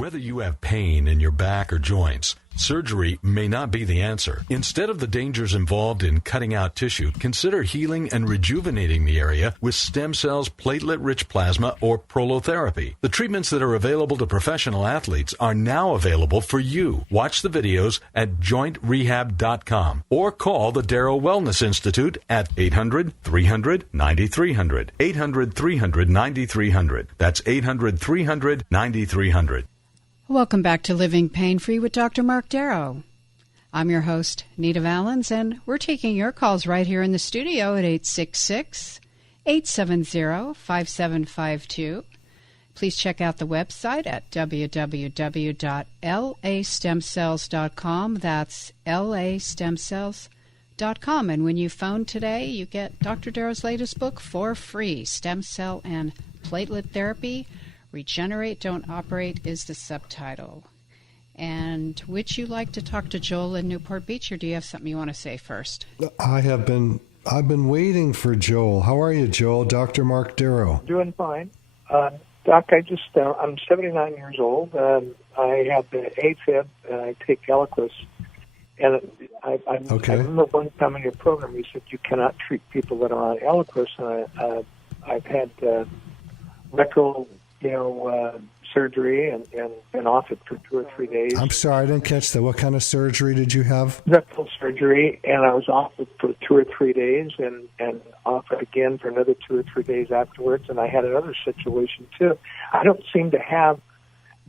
Whether you have pain in your back or joints, surgery may not be the answer. Instead of the dangers involved in cutting out tissue, consider healing and rejuvenating the area with stem cells, platelet-rich plasma, or prolotherapy. The treatments that are available to professional athletes are now available for you. Watch the videos at JointRehab.com or call the Darrow Wellness Institute at 800-300-9300. 800-300-9300. That's 800-300-9300. Welcome back to Living Pain-Free with Dr. Marc Darrow. I'm your host, Nita Valens, and we're taking your calls right here in the studio at 866-870-5752. Please check out the website at www.lastemcells.com. That's lastemcells.com. And when you phone today, you get Dr. Darrow's latest book for free, Stem Cell and Platelet Therapy. Regenerate, Don't Operate is the subtitle. And would you like to talk to Joel in Newport Beach, or do you have something you want to say first? I've been waiting for Joel. How are you, Joel? Dr. Marc Darrow. Doing fine. Doc, I'm 79 years old. I have the AFib, and I take Eliquis. And I remember one time in your program you said you cannot treat people that are on Eliquis, and I've had rectal surgery and been off it for 2 or 3 days. I'm sorry, I didn't catch that. What kind of surgery did you have? Rectal surgery, and I was off it for 2 or 3 days and off it again for another 2 or 3 days afterwards, and I had another situation too. I don't seem to have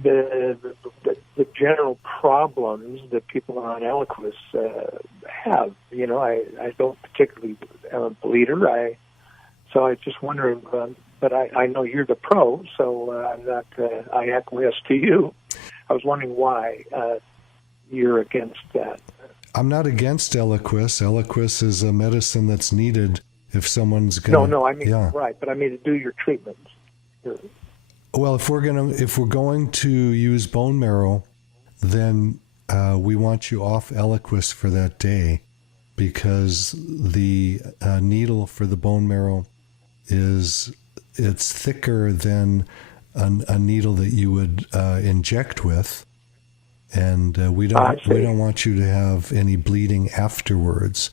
the general problems that people on Eliquis have. I don't particularly am a bleeder. So I was just wondering, but I know you're the pro, so I'm not. I acquiesce to you. I was wondering why you're against that. I'm not against Eliquis. Eliquis is a medicine that's needed if someone's going. No, I mean right, but I mean to do your treatments. Well, if we're going to use bone marrow, then we want you off Eliquis for that day, because the needle for the bone marrow it's thicker than a needle that you would inject with, and we don't want you to have any bleeding afterwards.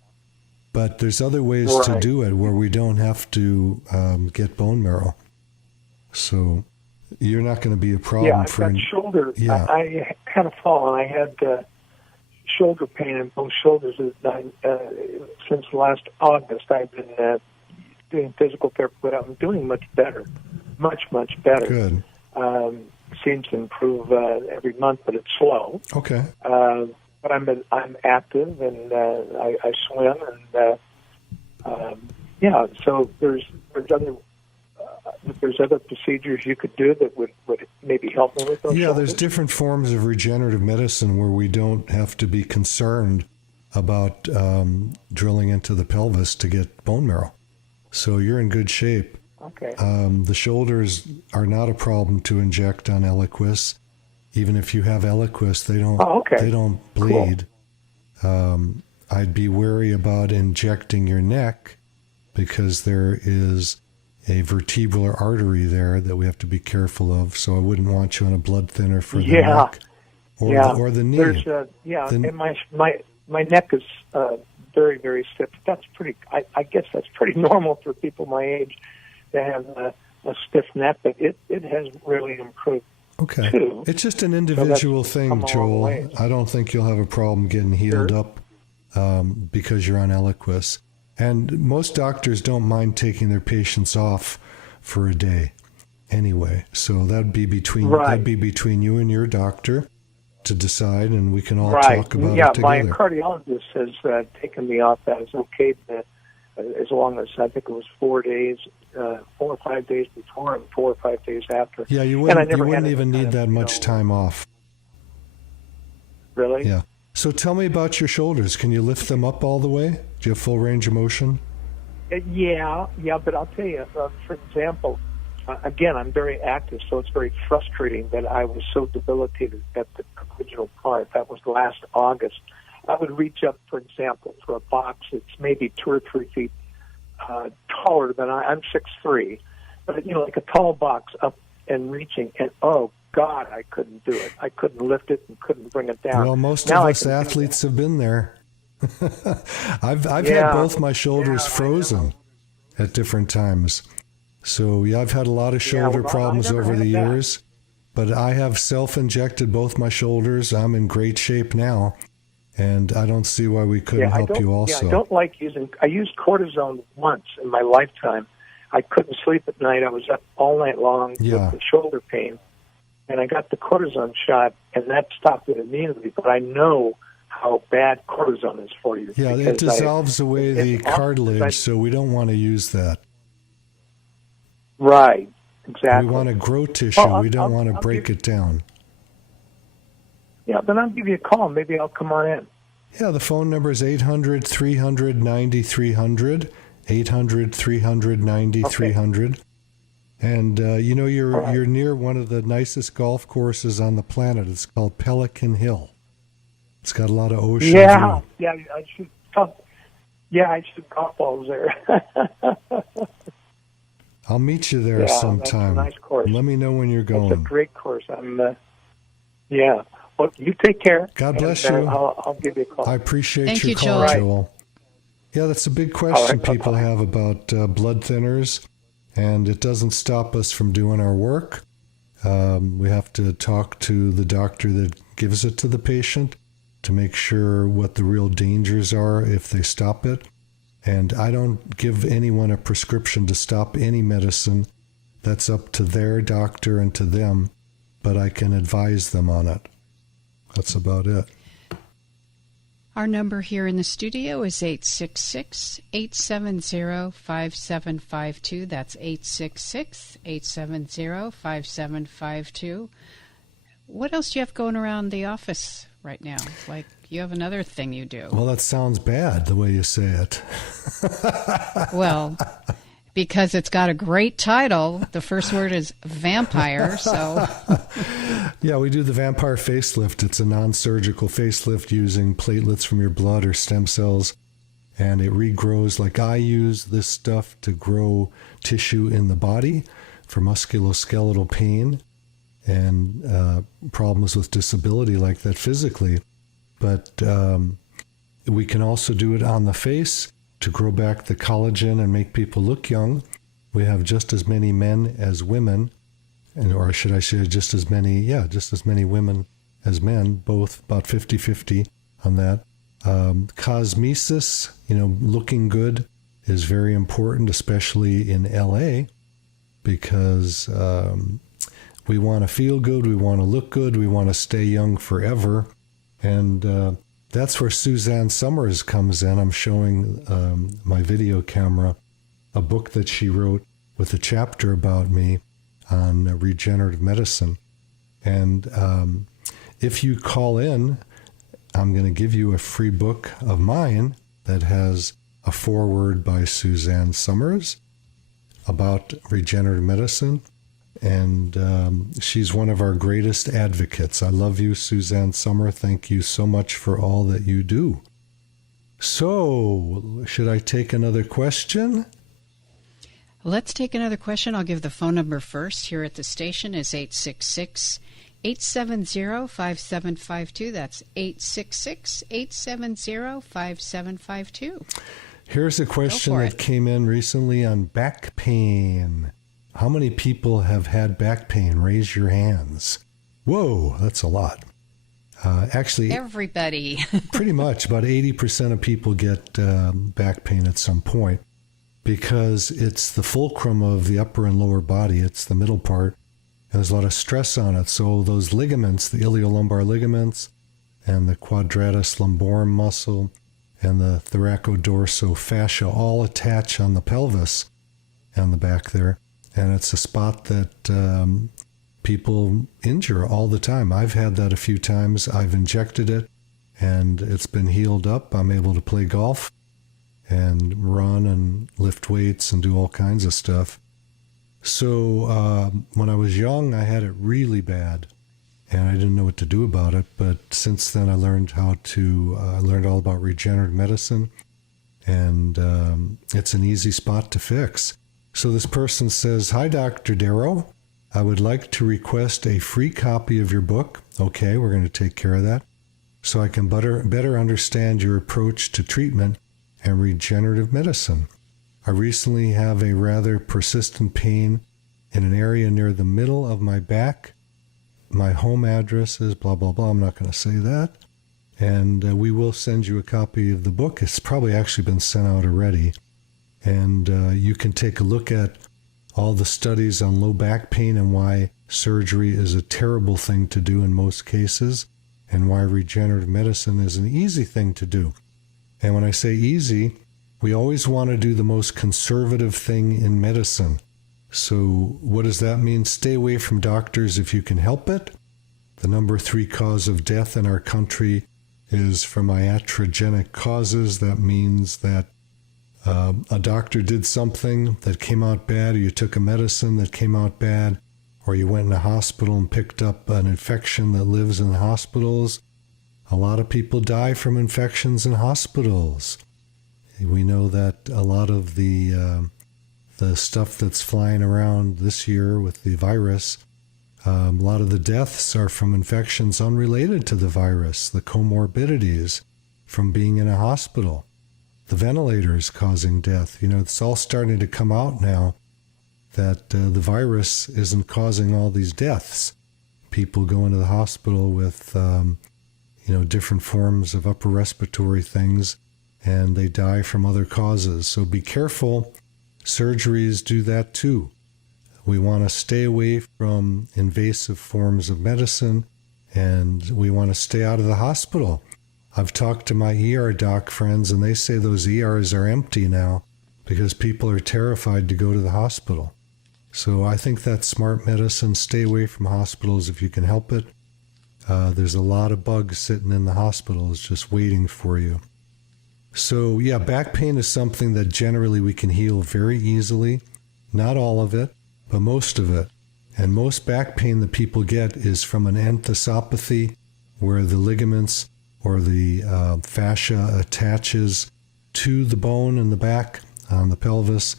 But there's other ways to do it where we don't have to get bone marrow. So you're not going to be a problem. Yeah, I've got shoulder. Yeah. I had a fall, and I had shoulder pain in both shoulders since last August. I've been doing physical therapy, but I'm doing much better. Much better. Good. Seems to improve every month, but it's slow. Okay. But I'm active, and I swim, and So there's other procedures you could do that would maybe help me with those. Yeah, there's different forms of regenerative medicine where we don't have to be concerned about drilling into the pelvis to get bone marrow. So you're in good shape. Okay. The shoulders are not a problem to inject on Eliquis. Even if you have Eliquis, they don't bleed. Cool. I'd be wary about injecting your neck because there is a vertebral artery there that we have to be careful of. So I wouldn't want you on a blood thinner for the neck or the knee. And my neck is very, very stiff. That's pretty. I guess that's pretty normal for people my age to have a stiff neck, but it has really improved. Okay. Too. It's just an individual thing, Joel. I don't think you'll have a problem getting healed up because you're on Eliquis. And most doctors don't mind taking their patients off for a day anyway. So that'd be between you and your doctor to decide, and we can all talk about it together. My cardiologist has taken me off that. It's okay as long as I think it was 4 days, 4 or 5 days before and 4 or 5 days after. Yeah, you wouldn't even need that much time off. Really? Yeah. So tell me about your shoulders. Can you lift them up all the way? Do you have full range of motion? Yeah, but I'll tell you, for example, again, I'm very active, so it's very frustrating that I was so debilitated at the original part. That was last August. I would reach up, for example, for a box that's maybe 2 or 3 feet taller than I'm 6'3", but like a tall box up and reaching, and oh God, I couldn't do it. I couldn't lift it and couldn't bring it down. Well, most of us athletes have been there. I've had both my shoulders frozen at different times. So, I've had a lot of shoulder problems over the years, but I have self-injected both my shoulders. I'm in great shape now, and I don't see why we couldn't help you also. Yeah, I don't like I used cortisone once in my lifetime. I couldn't sleep at night. I was up all night long with the shoulder pain, and I got the cortisone shot, and that stopped it immediately. But I know how bad cortisone is for you. Yeah, it dissolves away the cartilage, so we don't want to use that. Right, exactly. We want to grow tissue. We don't want to break it down. Yeah, then I'll give you a call. Maybe I'll come on in. Yeah, the phone number is 800-300-9300, 800-300-9300. And, you're near one of the nicest golf courses on the planet. It's called Pelican Hill. It's got a lot of ocean view. Yeah, I should golf balls there. I'll meet you there sometime. That's a nice course. Let me know when you're going. It's a great course. Well, you take care. God bless you. I'll give you a call. I appreciate your call, Joel. Yeah, that's a big question people have about blood thinners, and it doesn't stop us from doing our work. We have to talk to the doctor that gives it to the patient to make sure what the real dangers are if they stop it. And I don't give anyone a prescription to stop any medicine. That's up to their doctor and to them, but I can advise them on it. That's about it. Our number here in the studio is 866-870-5752. That's 866-870-5752. What else do you have going around the office right now? Like, you have another thing you do. Well, that sounds bad, the way you say it. Well, because it's got a great title. The first word is vampire, so... Yeah, we do the vampire facelift. It's a non-surgical facelift using platelets from your blood or stem cells, and it regrows. Like, I use this stuff to grow tissue in the body for musculoskeletal pain and problems with disability like that physically. But we can also do it on the face to grow back the collagen and make people look young. We have just as many men as women, or should I say just as many women as men, both about 50-50 on that. Cosmesis, looking good is very important, especially in LA, because we want to feel good, we want to look good, we want to stay young forever. And that's where Suzanne Summers comes in. I'm showing my video camera a book that she wrote with a chapter about me on regenerative medicine. And if you call in, I'm going to give you a free book of mine that has a foreword by Suzanne Summers about regenerative medicine. And she's one of our greatest advocates. I love you, Suzanne Summer. Thank you so much for all that you do. So, should I take another question? Let's take another question. I'll give the phone number first. Here at the station is 866-870-5752. That's 866-870-5752. Here's a question that came in recently on back pain. How many people have had back pain? Raise your hands. Whoa, that's a lot. Actually, everybody. Pretty much about 80% of people get back pain at some point, because it's the fulcrum of the upper and lower body. It's the middle part, and there's a lot of stress on it. So those ligaments, the iliolumbar ligaments and the quadratus lumborum muscle and the thoracodorsofascia, all attach on the pelvis and the back there. And it's a spot that people injure all the time. I've had that a few times. I've injected it, and it's been healed up. I'm able to play golf and run and lift weights and do all kinds of stuff. So when I was young, I had it really bad, and I didn't know what to do about it. But since then, I learned I learned all about regenerative medicine, and it's an easy spot to fix. So this person says, "Hi, Dr. Darrow. I would like to request a free copy of your book. Okay, we're going to take care of that. So I can better understand your approach to treatment and regenerative medicine. I recently have a rather persistent pain in an area near the middle of my back. My home address is blah, blah, blah. I'm not going to say that. And we will send you a copy of the book. It's probably actually been sent out already. And you can take a look at all the studies on low back pain and why surgery is a terrible thing to do in most cases, and why regenerative medicine is an easy thing to do. And when I say easy, we always want to do the most conservative thing in medicine. So what does that mean? Stay away from doctors if you can help it. The number 3 cause of death in our country is from iatrogenic causes. That means that a doctor did something that came out bad, or you took a medicine that came out bad, or you went in a hospital and picked up an infection that lives in the hospitals. A lot of people die from infections in hospitals. We know that a lot of the stuff that's flying around this year with the virus, a lot of the deaths are from infections unrelated to the virus, the comorbidities from being in a hospital. The ventilators causing death. It's all starting to come out now that the virus isn't causing all these deaths. People go into the hospital with, different forms of upper respiratory things, and they die from other causes. So be careful. Surgeries do that too. We want to stay away from invasive forms of medicine, and we want to stay out of the hospital. I've talked to my ER doc friends, and they say those ERs are empty now because people are terrified to go to the hospital. So I think that's smart medicine. Stay away from hospitals if you can help it. There's a lot of bugs sitting in the hospitals just waiting for you. So yeah, back pain is something that generally we can heal very easily. Not all of it, but most of it. And most back pain that people get is from an enthesopathy, where the ligaments or the fascia attaches to the bone in the back on the pelvis.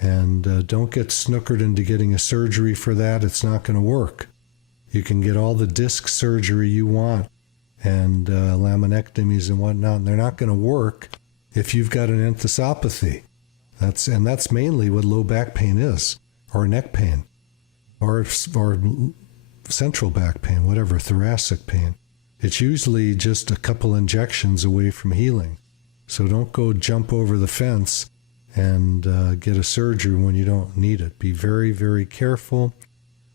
And don't get snookered into getting a surgery for that. It's not going to work. You can get all the disc surgery you want and laminectomies and whatnot, and they're not going to work if you've got an enthesopathy. That's mainly what low back pain is, or neck pain, or central back pain, whatever, thoracic pain. It's usually just a couple injections away from healing. So don't go jump over the fence and get a surgery when you don't need it. Be very, very careful.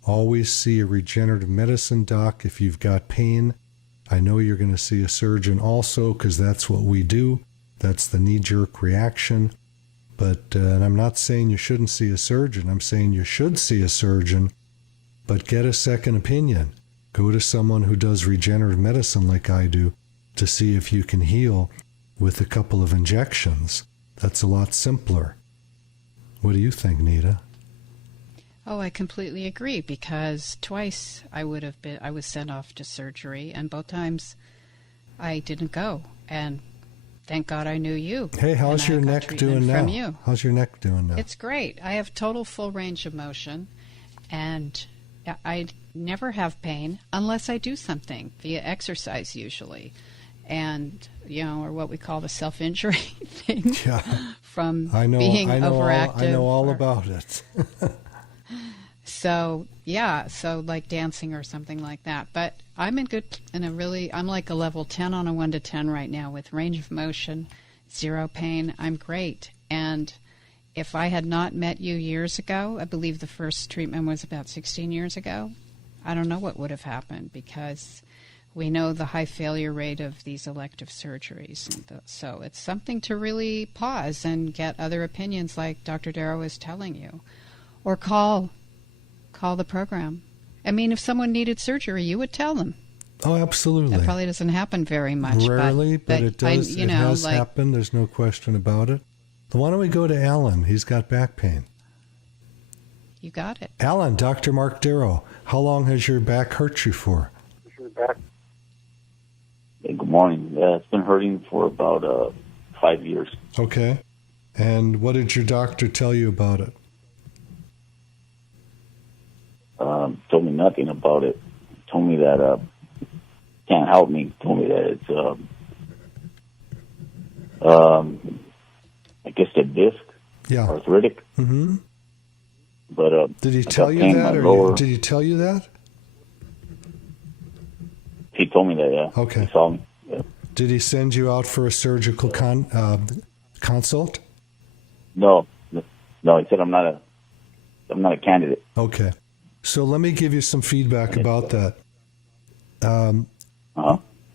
Always see a regenerative medicine doc if you've got pain. I know you're going to see a surgeon also, because that's what we do. That's the knee-jerk reaction. But and I'm not saying you shouldn't see a surgeon. I'm saying you should see a surgeon, but get a second opinion. Go to someone who does regenerative medicine like I do to see if you can heal with a couple of injections. That's a lot simpler. What do you think, Nita? Oh, I completely agree, because twice I was sent off to surgery, and both times I didn't go. And thank God I knew you. Hey, how's your neck doing now? From you. How's your neck doing now? It's great. I have total full range of motion, and I never have pain unless I do something via exercise usually. And, or what we call the self-injury thing from being overactive. I know all about it. So like dancing or something like that. But I'm I'm like a level 10 on a 1 to 10 right now with range of motion, zero pain. I'm great. And if I had not met you years ago, I believe the first treatment was about 16 years ago, I don't know what would have happened, because we know the high failure rate of these elective surgeries. So it's something to really pause and get other opinions like Dr. Darrow is telling you. Or call the program. I mean, if someone needed surgery, you would tell them. Oh, absolutely. That probably doesn't happen very much. Rarely, but it does. It has happened. There's no question about it. Why don't we go to Alan? He's got back pain. You got it. Alan, Dr. Marc Darrow, how long has your back hurt you for? Hey, good morning. It's been hurting for about 5 years. Okay. And what did your doctor tell you about it? told me nothing about it. Told me that can't help me. Told me that it's I guess the disc, arthritic. Mm-hmm. But did he tell you that, did he tell you that? He told me that. Yeah. Okay. He saw me. Yeah. Did he send you out for a surgical consult? No. He said I'm not a candidate. Okay. So let me give you some feedback about that.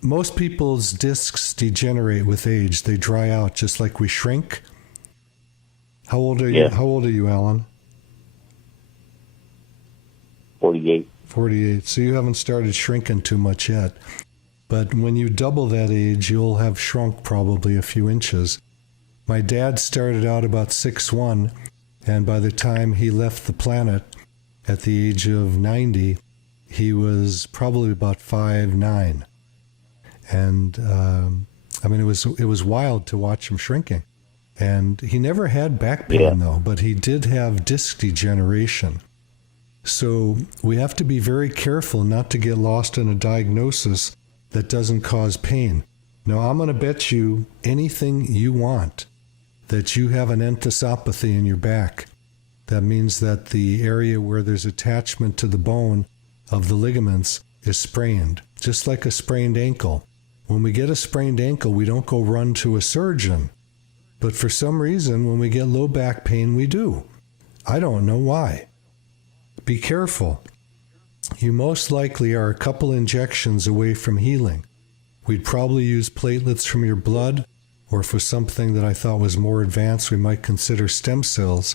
Most people's discs degenerate with age. They dry out just like we shrink. How old are you? Yeah. How old are you, Alan? 48. 48. So you haven't started shrinking too much yet. But when you double that age, you'll have shrunk probably a few inches. My dad started out about 6'1", and by the time he left the planet at the age of 90, he was probably about 5'9". And I mean, it was wild to watch him shrinking. And he never had back pain though, but he did have disc degeneration. So we have to be very careful not to get lost in a diagnosis that doesn't cause pain. Now, I'm going to bet you anything you want that you have an enthesopathy in your back. That means that the area where there's attachment to the bone of the ligaments is sprained, just like a sprained ankle. When we get a sprained ankle, we don't go run to a surgeon. But for some reason, when we get low back pain, we do. I don't know why. Be careful. You most likely are a couple injections away from healing. We'd probably use platelets from your blood, or for something that I thought was more advanced, we might consider stem cells.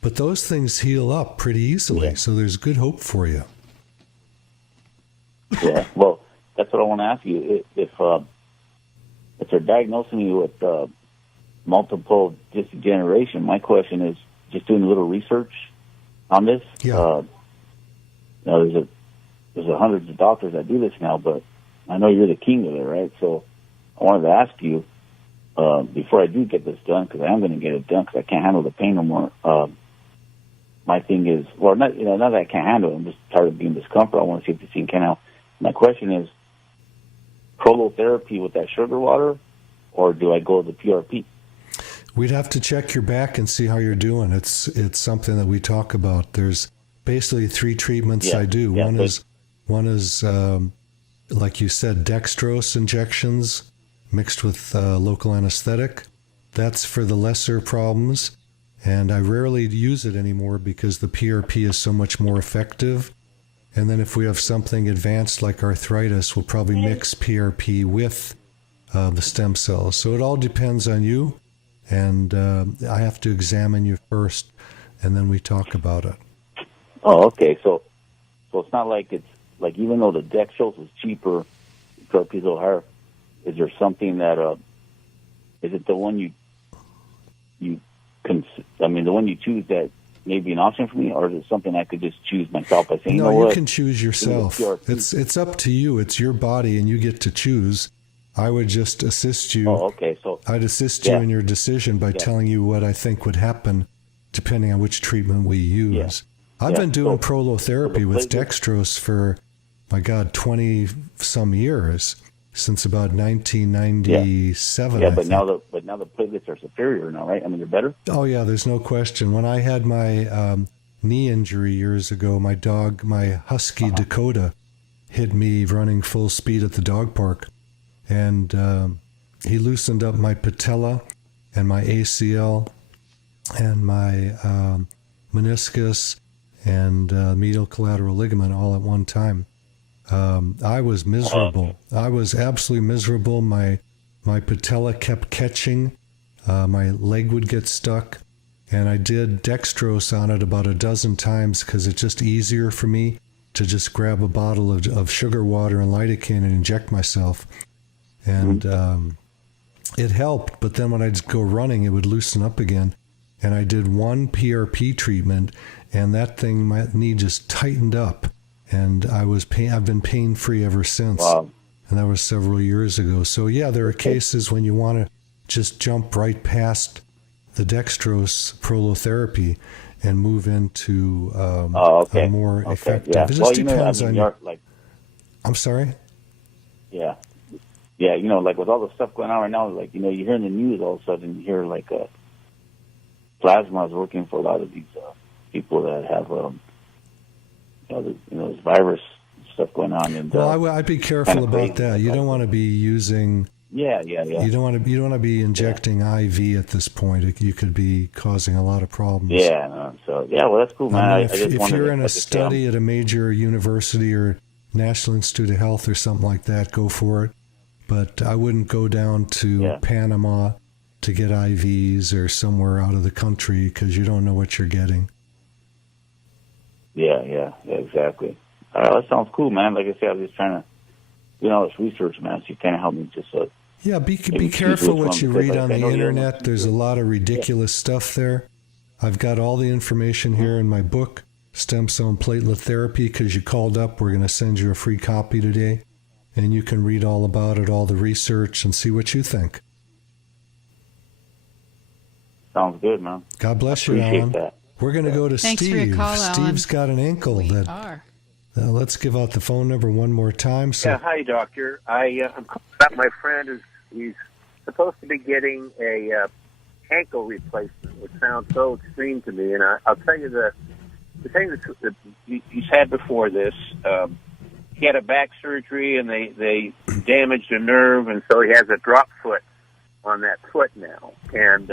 But those things heal up pretty easily, so there's good hope for you. Yeah, well, that's what I want to ask you. If they're diagnosing you with multiple disc degeneration, my question is, just doing a little research on this. Yeah. There's hundreds of doctors that do this now, but I know you're the king of it, right? So I wanted to ask you, before I do get this done, because I am going to get it done because I can't handle the pain no more. My thing is, well, not that I can't handle it, I'm just tired of being discomfort. I want to see if this thing can help. My question is, prolotherapy with that sugar water, or do I go to the PRP? We'd have to check your back and see how you're doing. It's something that we talk about. There's basically 3 treatments I do. One is like you said, dextrose injections mixed with local anesthetic. That's for the lesser problems, and I rarely use it anymore because the PRP is so much more effective. And then if we have something advanced like arthritis, we'll probably mix PRP with the stem cells. So it all depends on you, and I have to examine you first, and then we talk about it. Oh, okay. So it's not like it's like, even though the dextrose is cheaper, PRP is a little higher. Is there something that is it the one the one you choose that may be an option for me, or is it something I could just choose myself by saying, no, you can choose yourself. It's up to you. It's your body, and you get to choose. I would just assist you. Oh, okay. So I'd assist you in your decision by telling you what I think would happen depending on which treatment we use. I've been doing prolotherapy with dextrose for, my God, 20-some years, since about 1997. Yeah, but now the platelets are superior now, right? I mean, they're better? Oh, yeah, there's no question. When I had my knee injury years ago, my dog, my husky Dakota, hit me running full speed at the dog park. And he loosened up my patella and my ACL and my meniscus and medial collateral ligament all at one time. I was miserable. I was absolutely miserable. My patella kept catching. My leg would get stuck. And I did dextrose on it about a dozen times because it's just easier for me to just grab a bottle of sugar water and lidocaine and inject myself. And it helped, but then when I'd go running, it would loosen up again. And I did one PRP treatment, and that thing, my knee just tightened up. And I've been pain-free ever since. Wow. And that was several years ago. So yeah, there are cases when you want to just jump right past the dextrose prolotherapy and move into a more effective. Yeah. It just depends on your. I'm sorry? Yeah. Yeah, like with all the stuff going on right now, like, you hear in the news all of a sudden, you hear like plasma is working for a lot of these people that have, this virus stuff going on. And, I'd be careful about that. You don't want to be using... Yeah. You don't want to be injecting IV at this point. You could be causing a lot of problems. Yeah. Well, that's cool, man. If you're in a study at a major university or National Institute of Health or something like that, go for it. But I wouldn't go down to Panama to get IVs or somewhere out of the country because you don't know what you're getting. Yeah, exactly. That sounds cool, man. Like I said, I was just trying to do all this research, man, so you kind of help me just... be careful what you read on the internet. There's a lot of ridiculous stuff there. I've got all the information here in my book, Stem Cell and Platelet Therapy, because you called up. We're going to send you a free copy today. And you can read all about it, all the research, and see what you think. Sounds good, man. God bless you, Alan. That. We're going to go to Thanks Steve. For your call, Steve's got an ankle. Let's give out the phone number one more time. Hi, doctor. I'm calling about my friend. He's supposed to be getting a ankle replacement, which sounds so extreme to me. And I'll tell you the thing that he's had before this. He had a back surgery, and they damaged a nerve, and so he has a drop foot on that foot now. And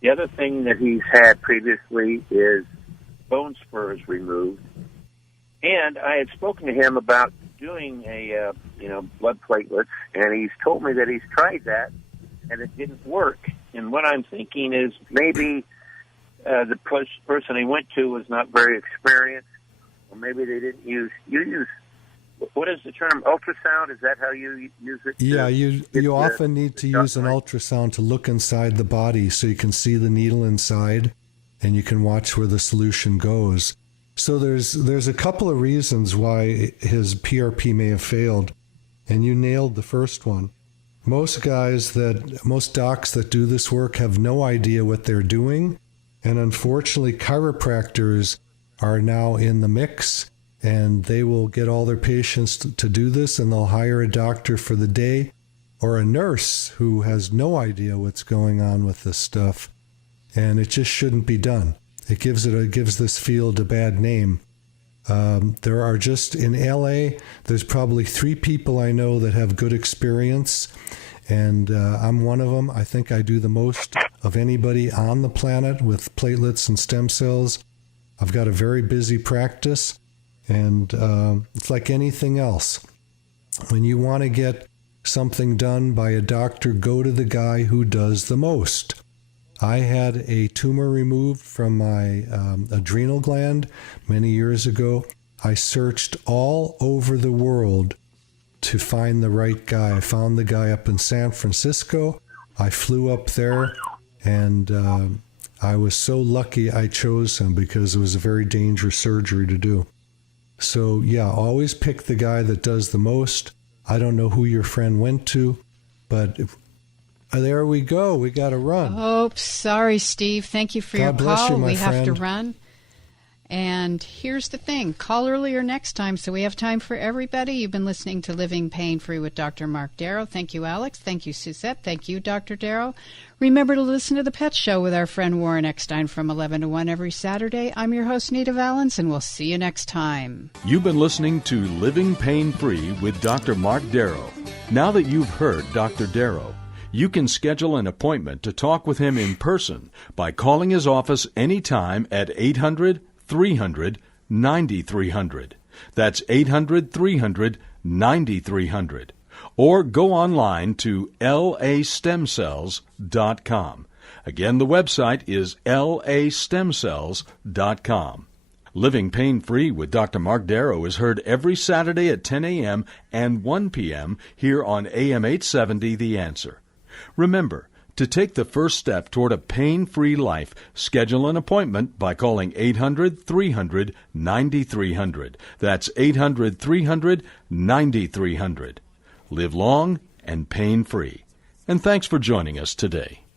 the other thing that he's had previously is bone spurs removed. And I had spoken to him about doing a blood platelets, and he's told me that he's tried that, and it didn't work. And what I'm thinking is maybe the person he went to was not very experienced, or maybe they didn't use. You use. What is the term? Ultrasound? Is that how you use it? Yeah, you often need to use an ultrasound to look inside the body so you can see the needle inside and you can watch where the solution goes. So there's a couple of reasons why his PRP may have failed, and you nailed the first one. Most docs that do this work have no idea what they're doing, and unfortunately chiropractors are now in the mix. And they will get all their patients to do this, and they'll hire a doctor for the day or a nurse who has no idea what's going on with this stuff. And it just shouldn't be done. It gives this field a bad name. There are just in LA, there's probably 3 people I know that have good experience, and I'm one of them. I think I do the most of anybody on the planet with platelets and stem cells. I've got a very busy practice. And it's like anything else. When you want to get something done by a doctor, go to the guy who does the most. I had a tumor removed from my adrenal gland many years ago. I searched all over the world to find the right guy. I found the guy up in San Francisco. I flew up there, and I was so lucky I chose him because it was a very dangerous surgery to do. So, yeah, always pick the guy that does the most. I don't know who your friend went to, but there we go. We got to run. Oh, sorry, Steve. Thank you for your call. We have to run. And here's the thing. Call earlier next time so we have time for everybody. You've been listening to Living Pain-Free with Dr. Marc Darrow. Thank you, Alex. Thank you, Suzette. Thank you, Dr. Darrow. Remember to listen to The Pet Show with our friend Warren Eckstein from 11 to 1 every Saturday. I'm your host, Nita Valens, and we'll see you next time. You've been listening to Living Pain-Free with Dr. Marc Darrow. Now that you've heard Dr. Darrow, you can schedule an appointment to talk with him in person by calling his office anytime at 800-300-9300. That's 800-300-9300. Or go online to lastemcells.com. Again, the website is lastemcells.com. Living Pain-Free with Dr. Marc Darrow is heard every Saturday at 10 a.m. and 1 p.m. here on AM 870 The Answer. Remember, to take the first step toward a pain-free life, schedule an appointment by calling 800-300-9300. That's 800-300-9300. Live long and pain-free. And thanks for joining us today.